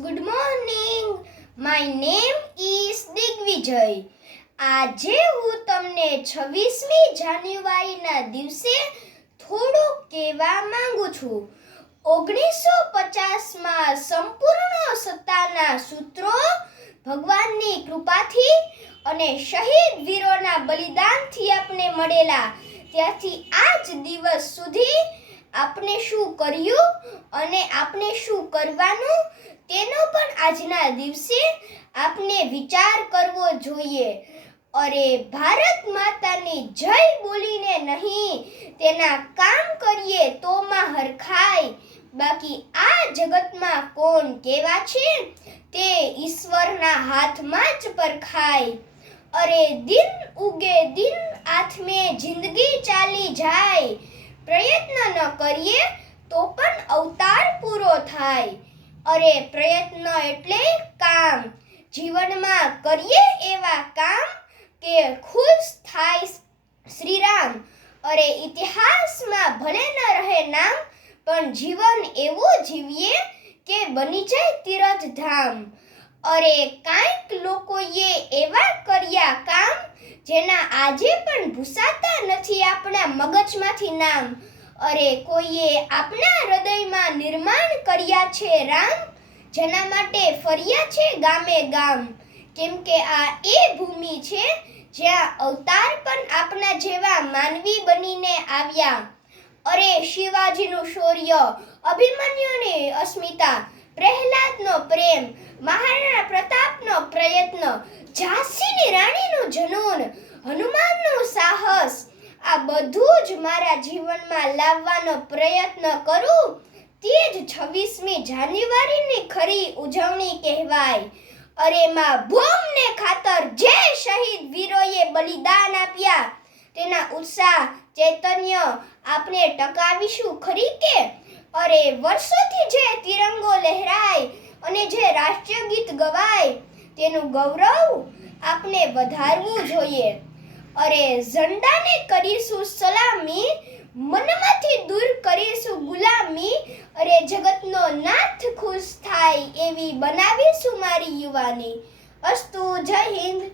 good morning. My name is Digvijay. આજે હું તમને 26મી જાન્યુઆરીના દિવસે થોડું કહેવા માંગુ છું. 1950માં સંપૂર્ણ સત્તાના સૂત્રો ભગવાનની કૃપાથી અને શહીદ વીરોના બલિદાનથી આપણે મળેલા. ત્યારથી આજ દિવસ સુધી આપણે શું કર્યું અને આપણે શું કરવાનું તેનો પણ આજના દિવસે આપણે વિચાર કરવો જોઈએ. અરે ભારત માતાની જય બોલીને નહીં, તેના કામ કરીએ તો માં હરખાય. બાકી આ જગતમાં કોણ કેવા છે તે ઈશ્વરના હાથમાં જ પરખાય. અરે દિન ઉગે દિન આથમે જિંદગી ચાલી જાય. પ્રયત્ન ન કરીએ તો પણ અવતાર પૂરો થાય. અરે પ્રયત્ન એટલે કામ. જીવનમાં કરીએ એવા કામ કે ખુશ થાય શ્રીરામ. અરે ઇતિહાસમાં ભલે ન રહે નામ, પણ જીવન એવું જીવીએ કે બની જાય તીર્થધામ. અરે કાંઈક લોકોએ એવા કર્યા કામ જેના આજે પણ ભૂસાતા નથી આપણા મગજમાંથી નામ. અરે કોઈએ આપણા હૃદયમાં નિર્માણ કર્યા છે રામ, જેના માટે ફર્યા છે ગામે ગામ. કેમ કે આ એ ભૂમિ છે જ્યાં અવતાર પણ આપણા જેવા માનવી બનીને આવ્યા. અરે શિવાજીનું શૌર્ય, અભિમન્યુની અસ્મિતા, પ્રહલાદનો પ્રેમ, મહારાણા પ્રતાપનો પ્રયત્ન, ઝાંસીની રાણીનું જનૂન, હનુમાનનું સાહસ, આ બધું જ મારા જીવનમાં લાવવાનો પ્રયત્ન કરું. તે જ 26મી જાન્યુઆરીની ખરી ઉજવણી કહેવાય. અરે માં ભૂમને ખાતર જે શહીદ વીરોએ બલિદાન આપ્યા, તેના ઉત્સાહ ચૈતન્ય આપણે ટકાવીશું ખરી કે? અરે વર્ષોથી જે તિરંગો લહેરાય અને જે રાષ્ટ્રીય ગીત ગવાય, તેનું ગૌરવ આપણે વધારવું જોઈએ. અરે ઝંડાને કરીશું સલામી, મનમાંથી દૂર કરીશું ગુલામી. અરે જગતનો નાથ ખુશ થાય એવી બનાવીશું મારી યુવાની. અસ્તુ. જય હિન્દ.